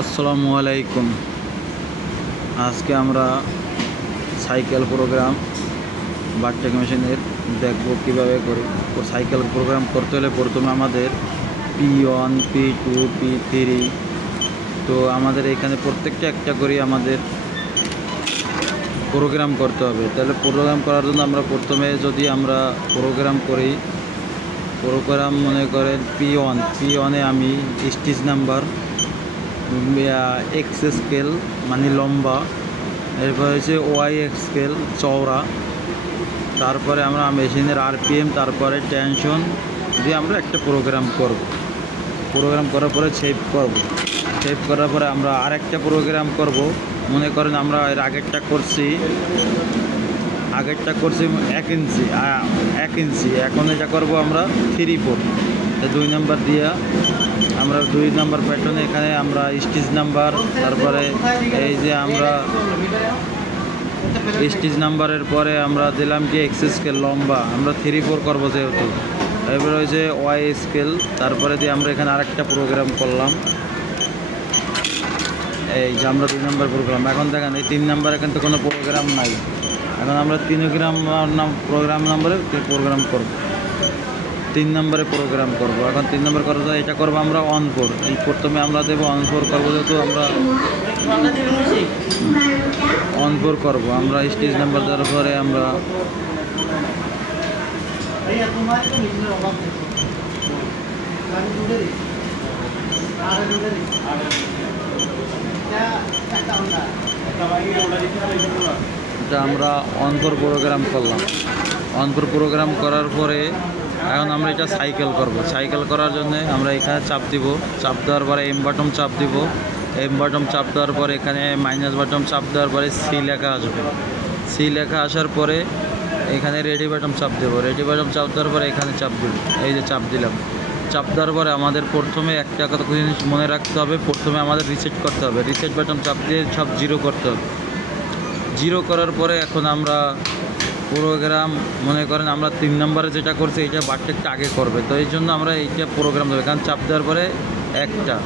আসসালামু আলাইকুম। আজকে আমরা সাইকেল প্রোগ্রাম বারটেক মেশিনের দেখব কীভাবে করি। তো সাইকেল প্রোগ্রাম করতে হলে প্রথমে আমাদের P1 P2 P3 তো আমাদের এখানে প্রত্যেকটা একটা করে আমাদের প্রোগ্রাম করতে হবে। তাহলে প্রোগ্রাম করার জন্য আমরা প্রথমে যদি আমরা প্রোগ্রাম করি, প্রোগ্রাম মনে করেন P1 আমি স্টিচ নাম্বার এক্স স্কেল মানে লম্বা, এরপর হচ্ছে ওয়াই স্কেল চওড়া, তারপরে আমরা মেশিনের আরপিএম, তারপরে টেনশন দিয়ে আমরা একটা প্রোগ্রাম করব। প্রোগ্রাম করার পরে সেভ করব। সেভ করার পরে আমরা আরেকটা প্রোগ্রাম করব। মনে করেন আমরা এর আগেরটা করছি 1 ইঞ্চি, এখন এটা করব আমরা 3/4। 2 নাম্বার দিয়া আমরা 2 নাম্বার প্যাটার্নে এখানে আমরা স্টিচ নাম্বার, তারপরে এই যে আমরা স্টিচ নাম্বারের পরে আমরা দিলাম কি এক্স স্কেল লম্বা, আমরা 3/4 করবো যেহেতু। এরপরে হয়েছে ওয়াই স্কেল, তারপরে দিয়ে আমরা এখানে আরেকটা প্রোগ্রাম করলাম। এই যে আমরা 2 নাম্বার প্রোগ্রাম। এখন দেখেন এই 3 নাম্বার এখান তো কোনো প্রোগ্রাম নাই, এখন আমরা 3 প্রোগ্রাম নাম্বারে প্রোগ্রাম করব, 3 নম্বরে প্রোগ্রাম করব। এখন 3 নম্বর করার জন্য এটা করবো আমরা অন4। এই প্রথমে আমরা দেবো অন4 করবো, যেহেতু আমরা অন4 করবো। আমরা স্টেজ নাম্বার দেওয়ার পরে আমরা অন4 প্রোগ্রাম করলাম। অন4 প্রোগ্রাম করার পরে এখন আমরা এটা সাইকেল করব। সাইকেল করার জন্য আমরা এখানে চাপ দিব, চাপ দেওয়ার পরে এম বাটন চাপ দিব। এম বাটন চাপ দেওয়ার পরে এখানে মাইনাস বাটন চাপ দেওয়ার পরে সি লেখা আসবে। সি লেখা আসার পরে এখানে রেডি বাটন চাপ দেবো। রেডি বাটন চাপ দেওয়ার পরে এখানে চাপ দিব। এই যে চাপ দিলাম। চাপ দেওয়ার পরে আমাদের প্রথমে একটা কথা জিনিস মনে রাখতে হবে, প্রথমে আমাদের রিসেট করতে হবে। রিসেট বাটন চাপ দিয়ে সব 0 করতে হবে। 0 করার পরে এখন আমরা প্রোগ্রাম মনে করেন আমরা 3 নম্বরে যেটা করছি এটা বারটেকটা আগে করবে, তো এই জন্য আমরা এইটা প্রোগ্রাম দেবো। কারণ চাপ দেওয়ার পরে একটা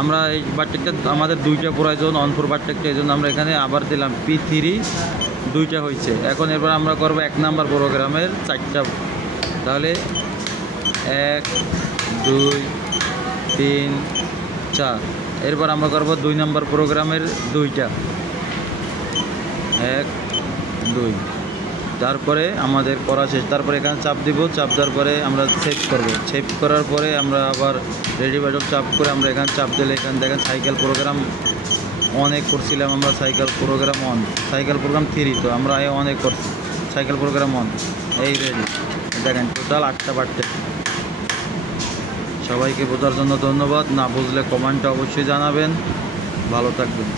আমরা এই বারটেকটা আমাদের 2টা প্রয়োজন অন4 বারটেকটা, এই জন্য আমরা এখানে আবার দিলাম P3, 2টা হয়েছে। এখন এরপর আমরা করব 1 নাম্বার প্রোগ্রামের 4টা, তাহলে 1 2 3 4। এরপর আমরা করব 2 নাম্বার প্রোগ্রামের 2টা, 1 2। তারপরে আমাদের করা শেষ। তারপরে এখানে চাপ দিব, চাপ দেওয়ার পরে আমরা সেভ করব। সেভ করার পরে আমরা আবার রেডি বাটন চাপ করে আমরা এখানে চাপ দিলে এখানে দেখেন সাইকেল প্রোগ্রাম অনেক করছিলাম আমরা। সাইকেল প্রোগ্রাম 1, সাইকেল প্রোগ্রাম 3, তো আমরা অনেক করছি সাইকেল প্রোগ্রাম 1। এই রেডি দেখেন টোটাল 8টা বারটেক। সবাইকে বোঝার জন্য ধন্যবাদ। না বুঝলে কমেন্টে অবশ্যই জানাবেন। ভালো থাকবেন।